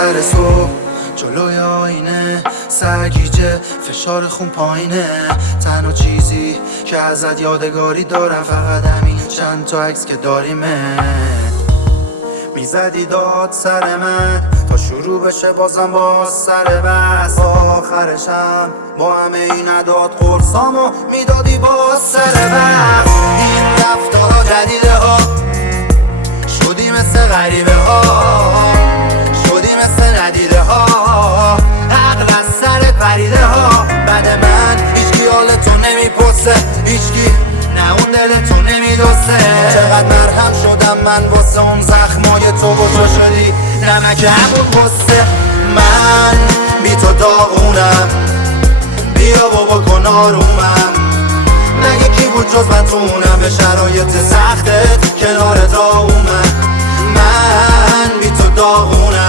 سر صبح جلوی آینه سرگیجه فشار خون پایینه. تنها چیزی که ازت یادگاری دارم فقط همین چند تا عکس که داریمه. میزدی داد سر من تا شروع بشه بازم باز سر بس. آخرشم با همه این عداد قرصامو میدادی باز سر بس. این رفتارا جدیده ها شدی مثل غریبه ها، شدی مثل ندیده ها، عقل از سرت پریده ها. بعد من هیچکی حال تو نمیپرسه، هیچکی نه اون دل تو نمیدوسته. چقدر مرهم شدم من واسه اون زخمای تو و تو شدی نمک همون غصه. من بی تو داغونم، بیا بابا کن آرومم. مگه کی بود جز من تو اونم به شرایط سختت کنار تا اومد. من بی تو داغونم،